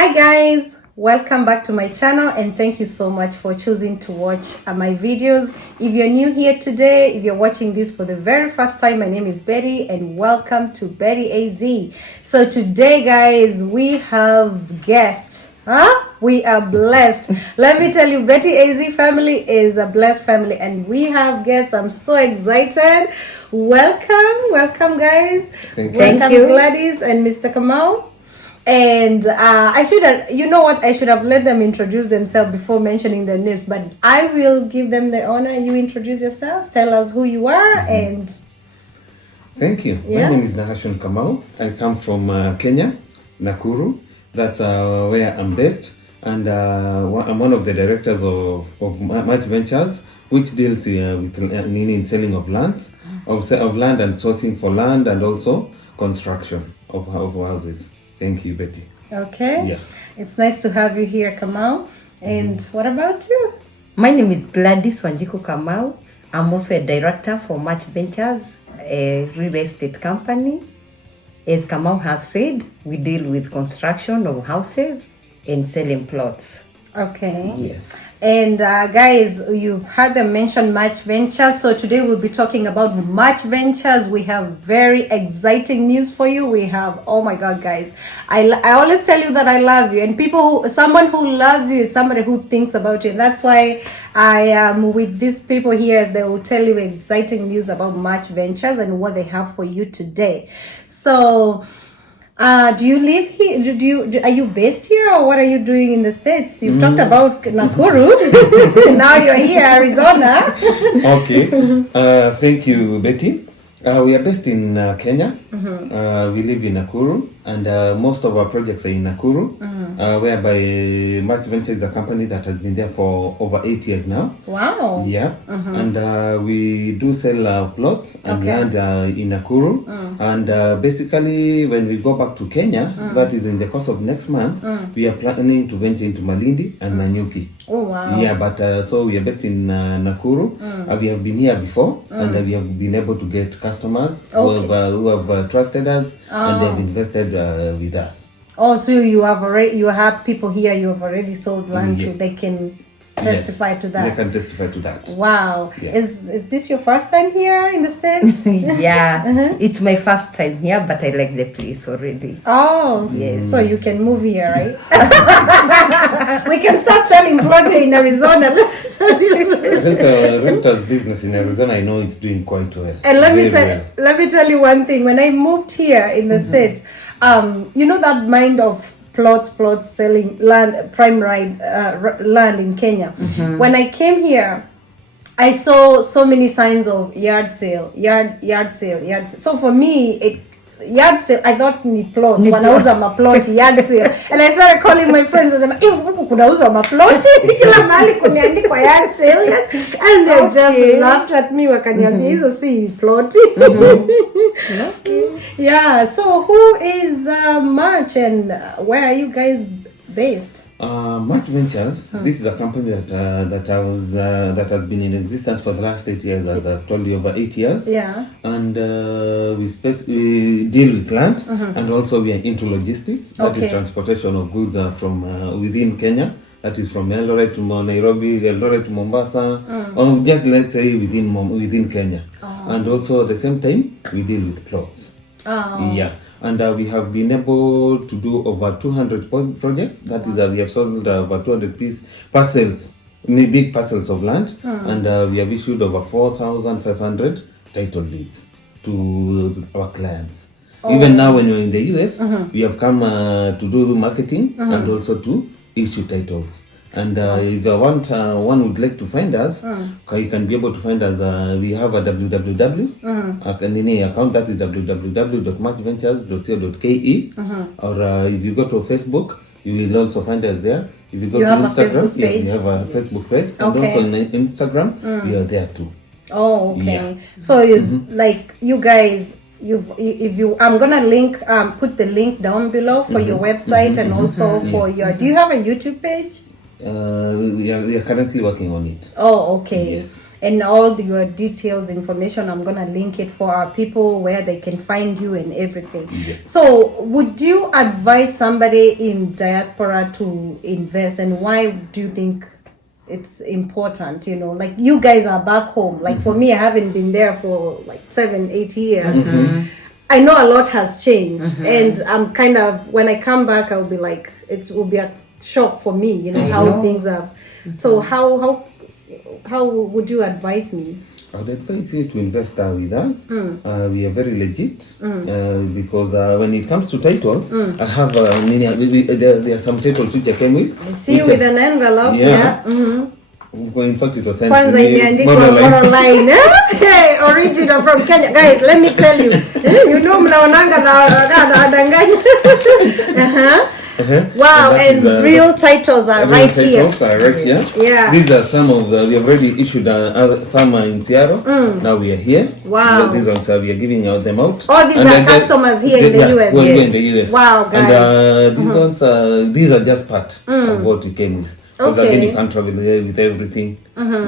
Hi guys, welcome back to my channel and thank you so much for choosing to watch my videos. If you're new here today, if you're watching this for the very first time, my name is Betty and welcome to Betty AZ. So today guys, we have guests. We are blessed. Let me tell you, Betty AZ family is a blessed family and we have guests. I'm so excited. Welcome guys. Thank you. Gladys and Mr. Kamau. And I should have, you know what, I should have let them introduce themselves before mentioning their names, but I will give them the honor. You introduce yourselves, tell us who you are, and... Thank you. Yeah. My name is Nahashon Kamau. I come from Kenya, Nakuru. That's where I'm based. And I'm one of the directors of Match Ventures, which deals with meaning selling of lands, of land and sourcing for land and also construction of houses. Thank you, Betty. Okay. Yeah. It's nice to have you here, Kamau. And what about you? My name is Gladys Wanjiku Kamau. I'm also a director for Match Ventures, a real estate company. As Kamau has said, we deal with construction of houses and selling plots. Okay. Yes. And guys, you've heard them mention Match Ventures. So today we'll be talking about Match Ventures. We have very exciting news for you. We have, oh my God, guys, I always tell you that I love you. And someone who loves you is somebody who thinks about you. And that's why I am with these people here. They will tell you exciting news about Match Ventures and what they have for you today. So... do you live here? Are you based here, or what are you doing in the States? You've talked about Nakuru. Now you're here, Arizona. Okay. Thank you, Betty. We are based in Kenya. We live in Nakuru, and most of our projects are in Nakuru, whereby Match Venture is a company that has been there for over 8 years now. Wow. Yeah. And we do sell plots and land in Nakuru. And basically, when we go back to Kenya, that is in the course of next month, we are planning to venture into Malindi and Nanyuki. Oh, wow. Yeah, but so we are based in Nakuru. We have been here before, and we have been able to get customers who have trusted us, and they have invested with us. Oh, so you have people here. You have already sold land to. They can testify to that. They can testify to that. Wow. Yeah. Is this your first time here in the States? Yeah. It's my first time here, but I like the place already. Oh, yes. So you can move here, right? We can start selling plots in Arizona. Realtor's business in Arizona, I know it's doing quite well. And let me tell you one thing. When I moved here in the States, you know that mind of plots selling land, prime land in Kenya. When I came here, I saw so many signs of yard sale. So for me, yard sale, I thought ni plot. Wanauza maplot, yard sale. And I started calling my friends and I said, huku kunauza maplot. Kila mahali kumeandikwa yard sale. And they just laughed at me. Wakaniambia, hizo si plot. Yeah, so who is Match and where are you guys based? Match Ventures. This is a company that has been in existence for the last 8 years, as I've told you, over 8 years. Yeah. And we deal with land, and also we are into logistics. That is transportation of goods from within Kenya. That is from Eldoret to Nairobi, Eldoret to Mombasa, or just let's say within Kenya. And also at the same time, we deal with plots. Yeah, and we have been able to do over 200 projects. That is, we have sold over 200 parcels, big parcels of land, and we have issued over 4,500 title deeds to our clients. Even now, when you're in the US, we have come to do marketing and also to issue titles. And if one would like to find us, you can be able to find us. We have a www account, that is www.matchventures.co.ke. Or if you go to Facebook, you will also find us there. If you go to Instagram, we have a Facebook page, and also on Instagram, we are there too. Oh, okay. Yeah. So you guys. I'm gonna link put the link down below for your website and also for your. Do you have a YouTube page? We are currently working on it. Oh, okay. Yes. and all your details, information, I'm gonna link it for our people where they can find you and everything. Yeah. So would you advise somebody in diaspora to invest, and why do you think it's important? You know, like you guys are back home, like for me, I haven't been there for like 7-8 years. I know a lot has changed, and I'm kind of, when I come back, I'll be like, it will be a shock for me, you know, how things are. So how would you advise me? I would advise you to invest with us. We are very legit because when it comes to titles, I have there are some titles which I came with. I see you with an envelope. Yeah. Well, in fact, it was sent Kwanza to me imeandikwa monoline. monoline. Hey, original from Kenya. Guys, let me tell you. You know mnaonanga na wadanganya. Wow, and real titles are right here. Titles are right here. Yeah. These are some of the, we have already issued some in Seattle. Now we are here. Wow. These ones we are giving out them out. All these are customers here in the US. Well, Yes. in the US. Wow, guys. And these ones, these are just part of what we came with. Because Okay. again, you can't travel with everything.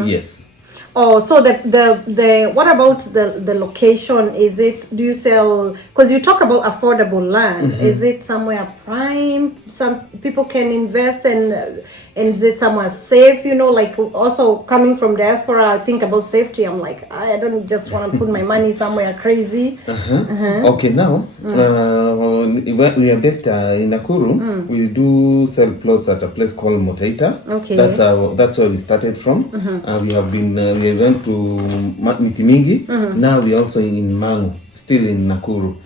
Yes. Oh, so the what about the location? Is it, do you sell, because you talk about affordable land, is it somewhere prime, some people can invest, and is it somewhere safe, you know, like also coming from diaspora, I think about safety, I'm like, I don't just want to put my money somewhere crazy. Okay, now we are based in Nakuru. We do sell plots at a place called Motaita. Okay. That's where we started from. We have been we went to Mitimingi. Now we are also in Mangu, still in Nakuru.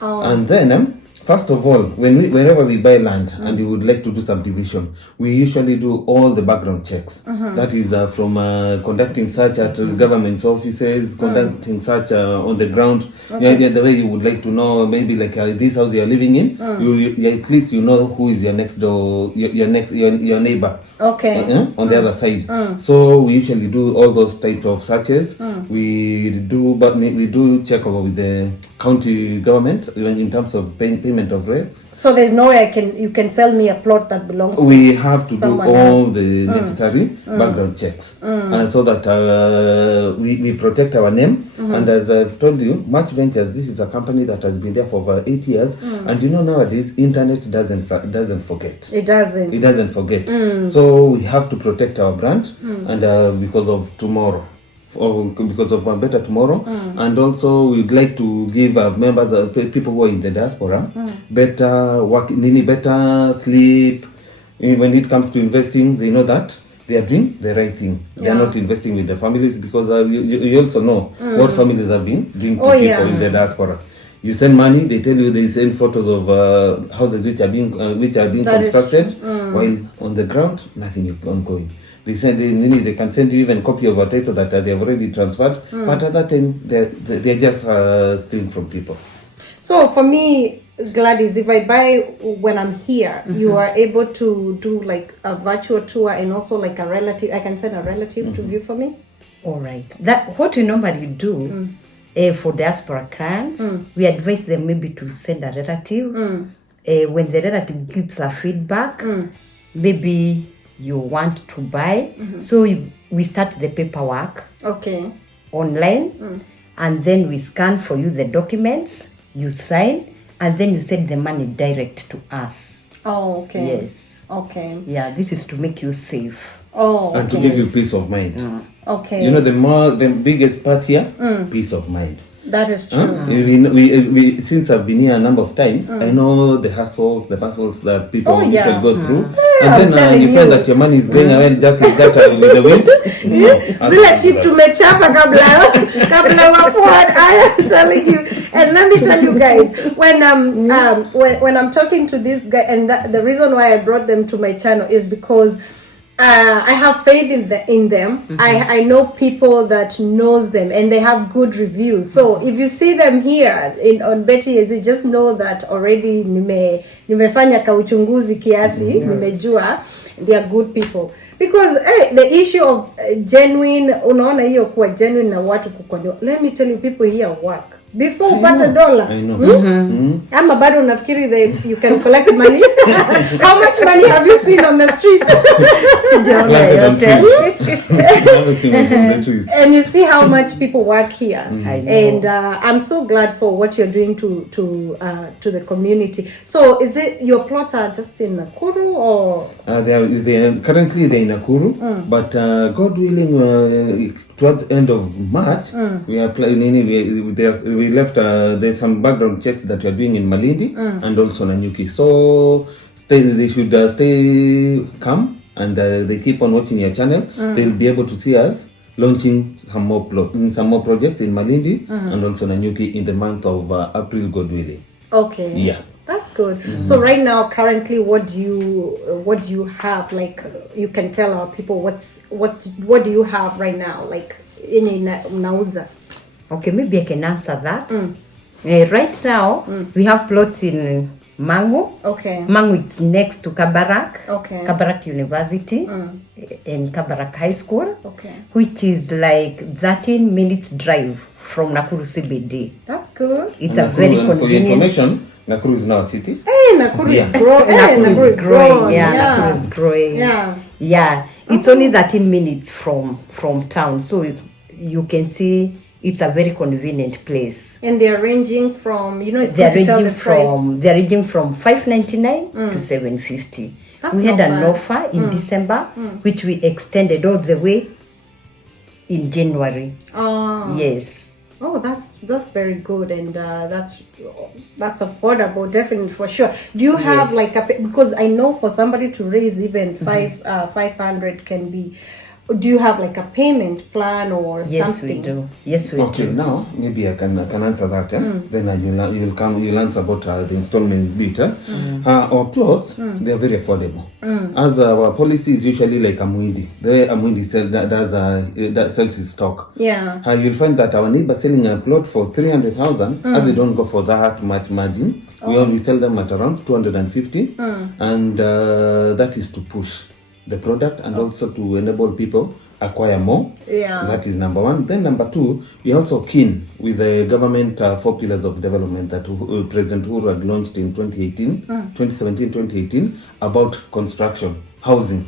And then first of all, whenever we buy land and we would like to do subdivision, we usually do all the background checks. That is from conducting search at government's offices, conducting search on the ground. The way you would like to know, maybe like this house you are living in, you at least you know who is your next door, your neighbor. Okay. On the other side. So we usually do all those types of searches. We do check over with the county government in terms of payment of rates. So there's no way you can sell me a plot that belongs to We have to do someone all else. the necessary background checks so that we protect our name. And as I've told you, Match Ventures, this is a company that has been there for over 8 years. And you know, nowadays internet doesn't forget. It doesn't. It doesn't forget. So we have to protect our brand and because of tomorrow. Or because of a better tomorrow. And also we'd like to give our members, people who are in the diaspora, better work, better sleep. When it comes to investing, they know that they are doing the right thing. They are not investing with their families, because you also know what families have been doing to people in the diaspora. You send money, they tell you they send photos of houses which are being constructed, while on the ground nothing is ongoing. They can send you even copy of a title that they have already transferred, but at that time they're just stealing from people. So for me, Gladys, if I buy when I'm here, you are able to do like a virtual tour, and also like a relative, I can send a relative to view for me? All right. That what we normally do for diaspora clients, we advise them maybe to send a relative. When the relative gives a feedback, maybe you want to buy, so we start the paperwork online, and then we scan for you the documents, you sign, and then you send the money direct to us. Oh, okay. Yes. Okay. Yeah, this is to make you safe. Oh, okay. And to give you peace of mind. Okay. You know, the biggest part here, peace of mind. That is true. We since I've been here a number of times, I know the hassles, the bustles that people usually go through. And then you find that your money is going away just like that with the wind. Zile shift tumechapa kabla wa forward. I am telling you. And let me tell you guys, when I'm talking to this guy, and the reason why I brought them to my channel is because I have faith in them. I know people that knows them, and they have good reviews. So if you see them here on Betty Ezi, just know that already nimefanya kauchunguzi kiasi, nimejua they are good people. Because the issue of genuine, unaona hiyo kuwa genuine na watu kukonyo. Let me tell you, people here work. before upate dollar. I know. Ama bado unafikiri that you can collect money? How much money have you seen on the streets? Sijaona Planted on yote. trees. Everything was on the trees. And you see how much people work here. I know. And I'm so glad for what you're doing to the community. So is it your plots are just in Nakuru or? Currently they're in Nakuru, but God willing, towards end of March, we are planning. We left. There's some background checks that we are doing in Malindi and also Nanyuki. So they should stay calm and they keep on watching your channel. They'll be able to see us launching some more projects in Malindi and also Nanyuki in the month of April, God willing. Okay. Yeah. That's good. So right now, currently, what do you have? Like, you can tell our people what do you have right now? Like in Nauza. Okay, maybe I can answer that. Right now, we have plots in Mangu. Okay. Mangu is next to Kabarak. Okay. Kabarak University and Kabarak High School. Okay. Which is like 13 minutes drive from Nakuru CBD. That's good. It's And a very and for your convenient. information, Nakuru is now a city. Hey, Nakuru is growing. Nakuru is growing. Yeah. Nakuru is growing. Yeah. It's only 13 minutes from town, so you can see it's a very convenient place. And they're ranging from, it's They're good to tell the ranging from $5.99 to $7.50. That's We had not an bad. offer in December, which we extended all the way in January. Oh. Yes. Oh, that's very good, and that's affordable, definitely, for sure. Do you have Yes. because I know for somebody to raise even 500 can be. Do you have like a payment plan or Yes, something? we do. Yes, we Okay, do. now maybe I can answer that. Then you'll answer about the installment bit. Our plots they are very affordable. As our policy is usually like Amuindi. The Amuindi that sells his stock. Yeah. You'll find that our neighbor selling a plot for 300,000. As they don't go for that much margin, we only sell them at around 250, and that is to push the product and also to enable people acquire more. Yeah. That is number one. Then number two, we are also keen with the government 4 pillars of development that President Uhuru had launched in 2017-2018 about construction, housing.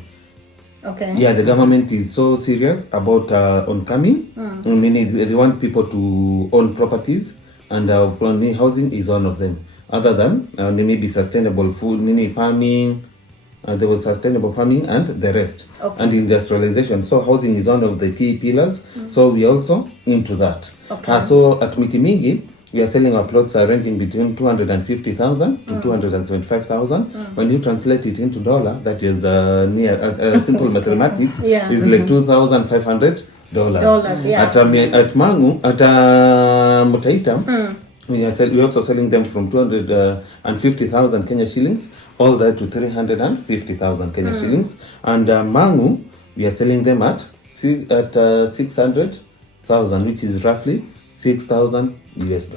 Okay. Yeah, the government is so serious about oncoming. Meaning they want people to own properties, and housing is one of them. Other than maybe sustainable food, meaning farming. There was sustainable farming and the rest, and industrialization. So housing is one of the key pillars. So we are also into that. Okay. So at Mitimingi, we are selling our plots ranging between 250,000 to 275,000. When you translate it into dollar, that is near simple mathematics. Yeah. Is like $2,500. Dollars, yeah. At Mangu, at Mutaita. We are also selling them from 250,000 Kenya shillings all the way to 350,000 Kenya shillings. And Mangu, we are selling them at 600,000, which is roughly $6,000 US.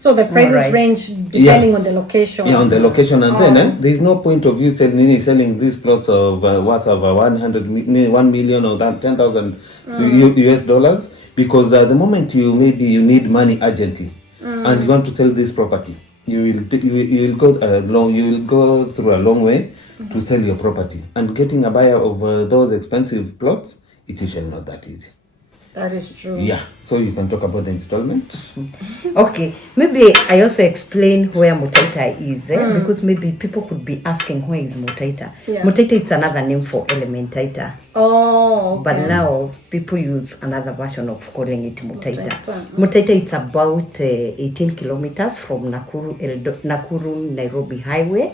So the prices Alright. range depending on the location. Yeah, on the location, and then there is no point of you selling these plots of worth of 1 million or that 10,000 US dollars, because the moment you need money urgently and you want to sell this property, you will go through a long way to sell your property, and getting a buyer of those expensive plots, it is not that easy. That is true. Yeah, so you can talk about the installment. Okay, maybe I also explain where Mutaita is, because maybe people could be asking where is Mutaita. Yeah. Mutaita is another name for Elementaita, Oh, okay. but now people use another version of calling it Mutaita. Mutaita. Mutaita, it's about 18 kilometers from Nakuru Nairobi Highway.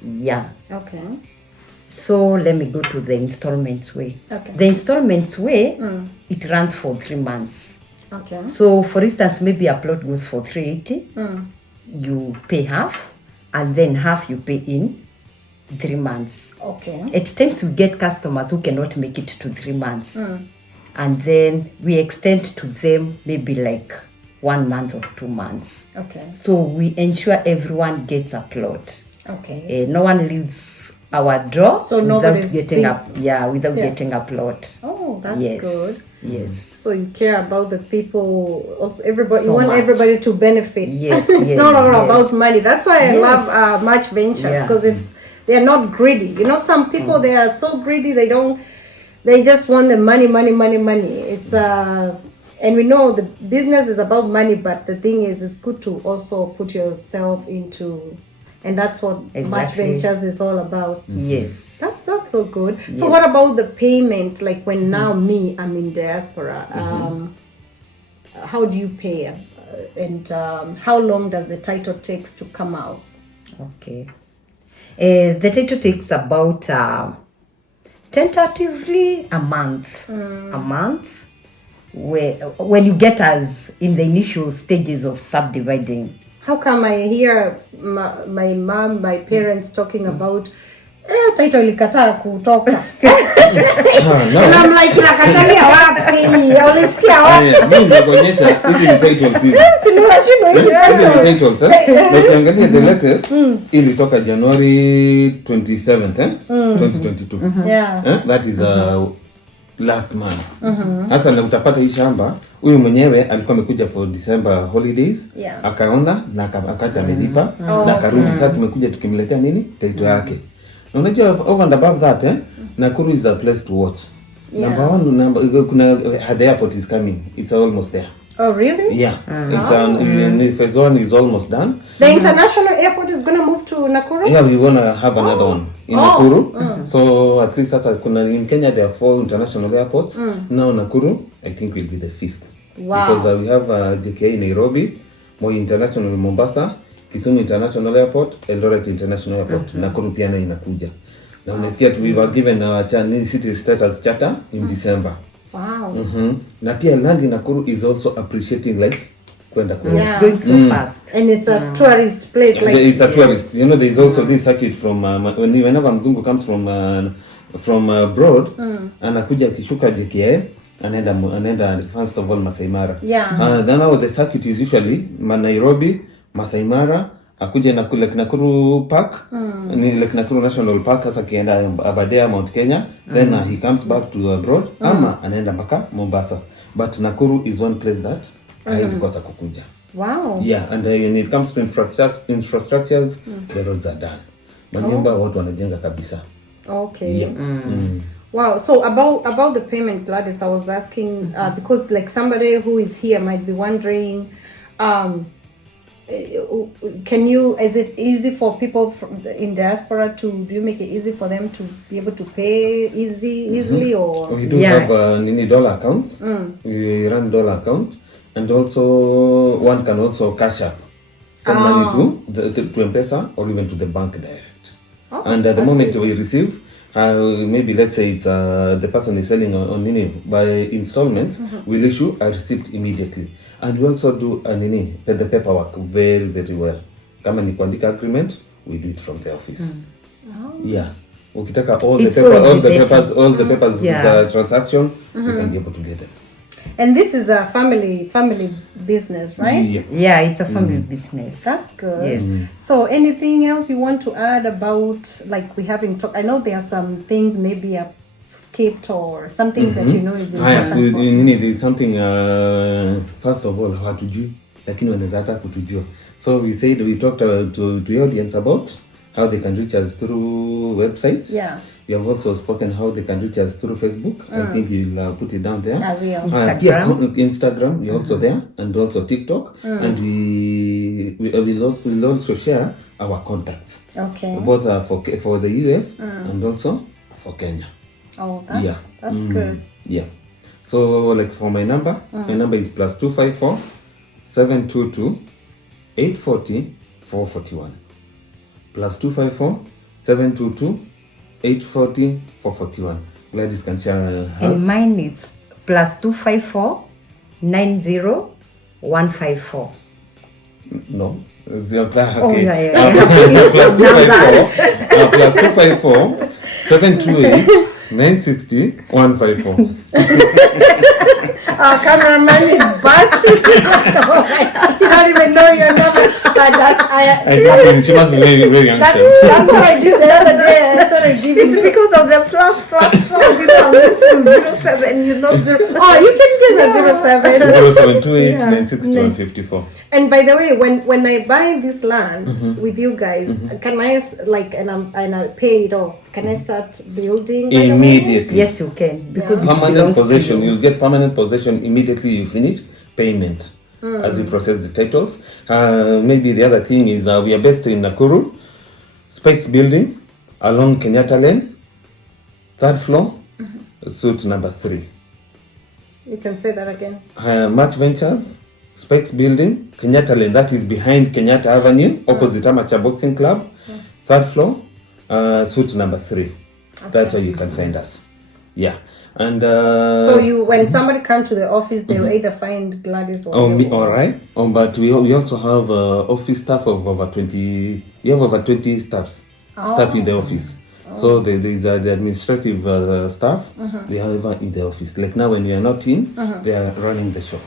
Yeah. Okay. So let me go to the installments way. Okay. The installments way, it runs for 3 months. Okay. So for instance, maybe a plot goes for 380. You pay half, and then half you pay in 3 months. Okay. At times we get customers who cannot make it to 3 months. And then we extend to them maybe like 1 month or 2 months. Okay. So we ensure everyone gets a plot. Okay. No one leaves our door So without nobody's getting being- getting a plot. Oh, that's Yes. good. Yes. So you care about the people, also everybody. So you want much. everybody to benefit. Yes, It's yes, not all yes. about money. That's why I Yes. love Match Ventures, Yeah. because they're not greedy. You know, some people they are so greedy. They just want the money. It's and we know the business is about money, but the thing is, it's good to also put yourself into, and that's what Match Exactly. Ventures is all about. Yes. That's so good. So Yes. what about the payment? Like when now I'm in diaspora, how do you pay? And how long does the title takes to come out? Okay. The title takes about tentatively a month. A month. When you get us in the initial stages of subdividing. How come I hear my mom, my parents talking about title ilikataa kutoka? And I'm like, inakatalia wapi? Ulisikia wapi? Mimi nakuonyesha hizi ni titles hizi. Si unashindwa hizi Hizi ni titles. titles. Na ukiangalia the latest ilitoka January 27th, 2022. Yeah. That is last month. Sasa na utapata hii shamba, huyu mwenyewe alikuwa amekuja for December holidays, Yeah. akaona na akaja amelipa na akarudi. Sasa tumekuja tukimletea nini title yake. Na unajua over and above that, Nakuru is a place to watch. Yeah. Kuna the airport is coming. It's almost there. Oh, really? Yeah. It's phase 1 is almost done. The international airport is going to move to Nakuru? Yeah, we want to have another one in Nakuru. So at least sasa kuna in Kenya there are 4 international airports. Now Nakuru I think will be the 5th. Wow. Because we have JKA Nairobi, Moi International in Mombasa, Kisumu International Airport, Eldoret International Airport. Nakuru pia nayo inakuja. Na umesikia we were given our city status charter in December. Wow. Na pia land in Nakuru is also appreciating like kwenda kwa. Yeah. It's going so fast. And it's a tourist place. Like It's a tourist. You know, there's also this circuit from whenever mzungu comes from abroad, anakuja akishuka JKA, anaenda first of all Masai Mara. Yeah. Then now the circuit is usually Nairobi, Masai Mara, akuja na kule Nakuru Park, ni Lake Nakuru National Park, hasa kienda Aberdare, Mount Kenya, then he comes back to abroad, ama anaenda mpaka Mombasa. But Nakuru is one place that haizi kosa kukuja. Wow. Yeah, and when it comes to infrastructures, the roads are done. Manyumba watu wanajenga kabisa. Okay. Yeah. Wow. So about the payment, Gladys, I was asking because like somebody who is here might be wondering, is it easy for people in diaspora do you make it easy for them to be able to pay easily or? We do have dollar accounts. We run dollar account, and also one can also cash up send money to M-Pesa or even to the bank direct. And at the moment we receive, maybe let's say it's the person is selling on by installments, we'll issue a receipt immediately. And we also do the paperwork very, very well. Kama ni kuandika agreement, we do it from the office. Yeah. Ukitaka all the papers the transaction, we can be able to get them. And this is a family business, right? Yeah, it's a family business. That's good. Yes. So anything else you want to add about, like we haven't talked, I know there are some things maybe I've skipped or something that you know is important for there is something first of all hatujui lakini wanaweza hata kutujua. So we talked to the audience about how they can reach us through websites. Yeah. We have also spoken how they can reach us through Facebook. I think you'll put it down there. I will. Instagram. We're also there, and also TikTok. And we'll also share our contacts. Okay. Both for the US and also for Kenya. Oh, that's good. Yeah. So like for my number is +254 722 840 441. +254 722 840 441. Gladys can share hers. And mine it's +254 90 154. No. Okay. Oh, yeah. +254 728 960 154. Our cameraman is busted. You don't even know your number. But I Exactly. She must be very, very anxious. That's what I do the other day. I started giving. It's because of the plus. You know, I'm used to 07, you know, 0. Oh, you can give a 07. 0728 960 154. And by the way, when I buy this land with you guys, can I and I pay it off? Can I start building by the way? Immediately. Yes, you can. Because it Permanent belongs possession. to you. You'll get permanent possession immediately you finish payment as you process the titles. Maybe the other thing is we are based in Nakuru, Spikes Building, along Kenyatta Lane, 3rd floor, suite number 3. You can say that again. Match Ventures, Spikes Building, Kenyatta Lane, that is behind Kenyatta Avenue, opposite Amateur Boxing Club, 3rd floor, suite number 3. Okay. That's where you can find us. Yeah. And so when somebody comes to the office, they will either find Gladys or me. All right. But we also have office staff of over 20. We have over 20 staff in the office. So there is the administrative staff. They are in the office. Like now, when we are not in, they are running the show.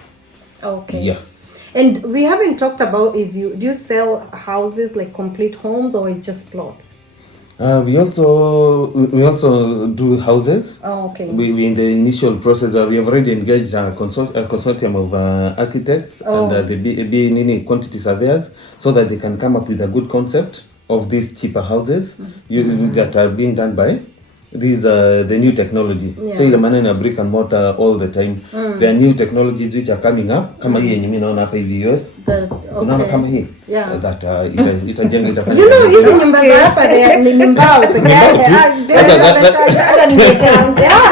Okay. Yeah. And we haven't talked about do you sell houses like complete homes or just plots? We also do houses. Oh, okay. We in the initial process, we have already engaged a consortium of architects and the quantity surveyors, so that they can come up with a good concept of these cheaper houses that are being done by these the new technology. So ile maneno brick and mortar all the time. There are new technologies which are coming up. Kama hii yenye mimi naona hapa hivi US. Unaona kama hii? That itajenga itafanya. You know hizi nyumba za hapa ni mbao pekee yake.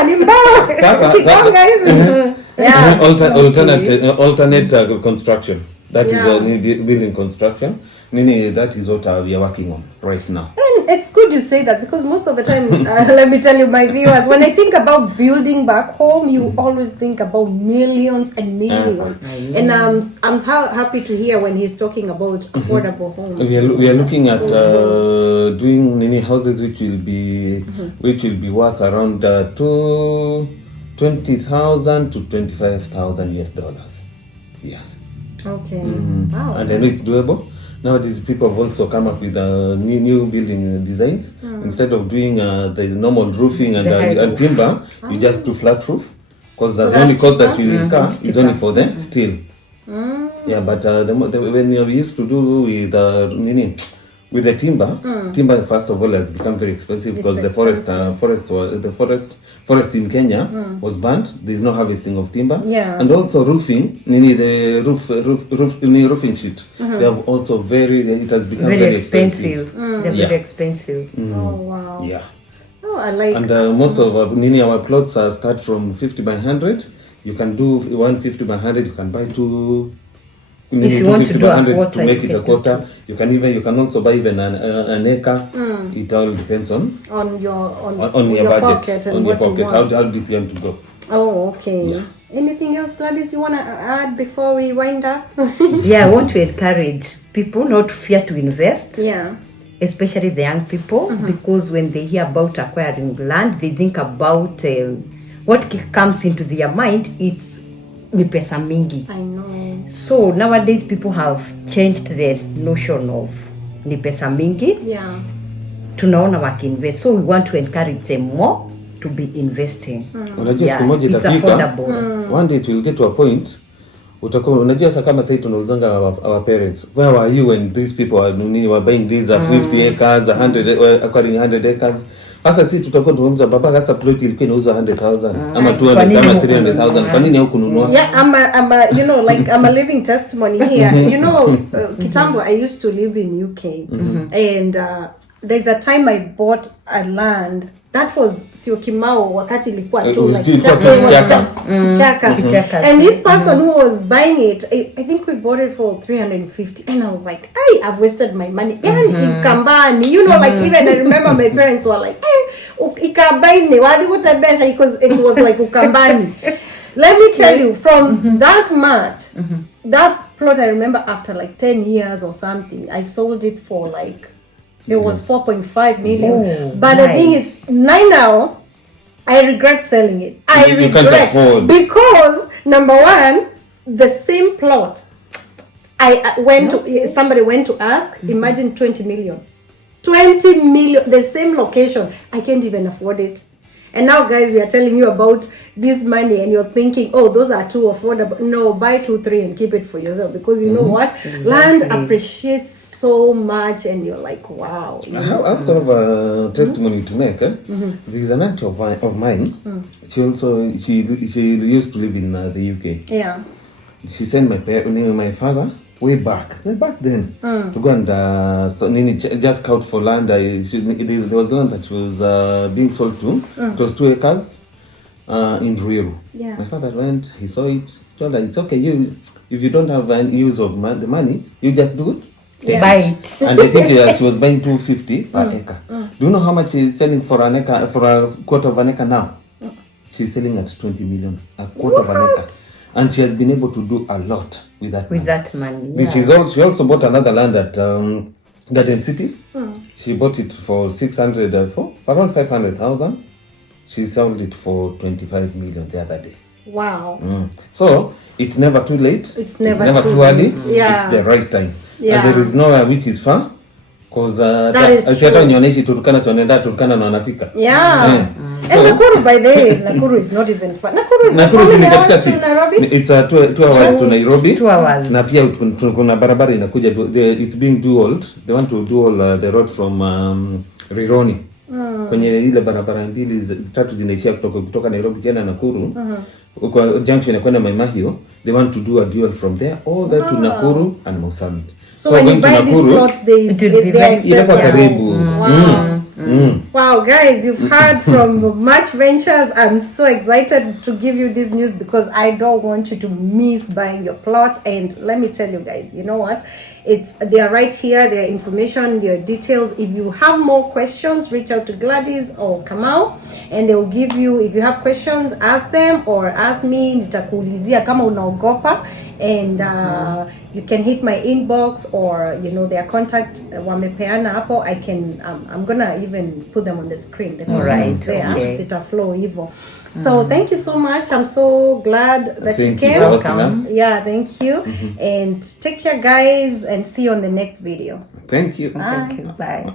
Ni mbao. Sasa Kigonga hivi. Alternate construction. That is building construction. That is what we are working on right now. And it's good you say that, because most of the time, let me tell you, my viewers, when I think about building back home, you always think about millions and millions. And I'm happy to hear when he's talking about affordable homes. We are looking at doing houses which will be worth around $20,000 to $25,000 US. Yes. Okay. Wow. And I know it's doable. Nowadays, people have also come up with new building designs. Instead of doing the normal roofing and timber, you just do flat roof. Because the only cost that will incur is only for the steel. Yeah, but when we used to do with the timber first of all has become very expensive because the forest in Kenya was burnt. There is no harvesting of timber, and also roofing. The roofing sheet. They have also it has become very expensive. They're very expensive. Oh wow. Yeah. Oh, I like. And most of our plots start from 50 by 100. You can do 150 by 100. You can buy two. If you want to do a quarter, to make it a quarter, you can also buy even an acre. It all depends on your budget, on your pocket. How deep you want to go. Oh, okay. Yeah. Anything else, Gladys, you want to add before we wind up? I want to encourage people not to fear to invest. Yeah. Especially the young people, because when they hear about acquiring land, they think about what comes into their mind. It's ni pesa mingi. I know. So nowadays people have changed the notion of ni pesa mingi. Yeah. Tunaona wakiinvest. So we want to encourage them more to be investing. Unajua siku moja itafika. One day it will get to a point. Unajua sasa kama sasa tunaulizanga our parents, where were you when these people were buying these 50 acres, 100 acquiring 100 acres? Sasa sisi tutakuwa tunauza baba, sasa plot ilikuwa inauzwa 100,000 ama 200 ama 300,000. Kwa nini hukununua? Yeah, I'm a living testimony here. Kitambo I used to live in UK, and there's a time I bought a land that was sio kimao wakati ilikuwa tu like kichaka. And this person who was buying it, I think we bought it for 350, and I was like, I've wasted my money. And ikambani, like even I remember my parents were like, ikabaini wadi utabesha, because it was like ukambani. Let me tell you, from that much, that plot, I remember after like 10 years or something, I sold it for like, it was 4.5 million. Oh, but the thing is, now, I regret selling it. You can't afford. Because, number one, the same plot, I went to, somebody went to ask, imagine 20 million. 20 million, the same location. I can't even afford it. And now, guys, we are telling you about this money, and you're thinking, oh, those are too affordable. No, buy 2, 3 and keep it for yourself, because you know what? Exactly. Land appreciates so much, and you're like, wow. I have sort of a testimony to make. There is an aunt of mine. She used to live in the UK. Yeah. She sent my father way back then to go and just scout for land. There was land that was being sold to. It was 2 acres in Ruiru. Yeah. My father went, he saw it, told her, it's okay, if you don't have any use of the money, you just do it. Yeah. Buy it. And I think she was buying 250 per acre. Do you know how much she's selling for an acre, for a quarter of an acre now? She's selling at 20 million, a quarter of an acre. And she has been able to do a lot with that money. That money. Yeah. She also bought another land at Garden City. She bought it for 600 for around 500,000. She sold it for 25 million the other day. Wow. So it's never too late. It's never too early. Yeah. It's the right time. Yeah. And there is nowhere which is far. Because hata nionyeshe Turkana tunaenda Turkana na wanafika. Yeah. And Nakuru, by the way, Nakuru is not even far. Nakuru is ni hours to katikati. Nairobi. It's 2 hours to Nairobi. 2 hours. Na pia kuna barabara inakuja, it's being dualed. They want to dual the road from Rironi. Kwenye ile barabara mbili tatu zinaishia kutoka Nairobi tena Nakuru. Kwa junction ya kwenda Maimahio, they want to do a dual from there all the way to Nakuru and Mosamit. So when you buy these plots, they inakuwa karibu. Wow, guys, you've heard from Much Ventures. I'm so excited to give you this news because I don't want you to miss buying your plot. And let me tell you guys, you know what? They are right here, their information, their details. If you have more questions, reach out to Gladys or Kamau, and they will give you, if you have questions, ask them or ask me, nitakuulizia kama unaogopa. And you can hit my inbox or their contact wamepeana hapo. I can I'm gonna even put them on the screen. All right, there. okay. Zita flow evil. So thank you so much. I'm so glad that you came. Yeah, thank you. And take care, guys, and see you on the next video. Thank you. Thank you. Bye.